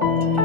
了。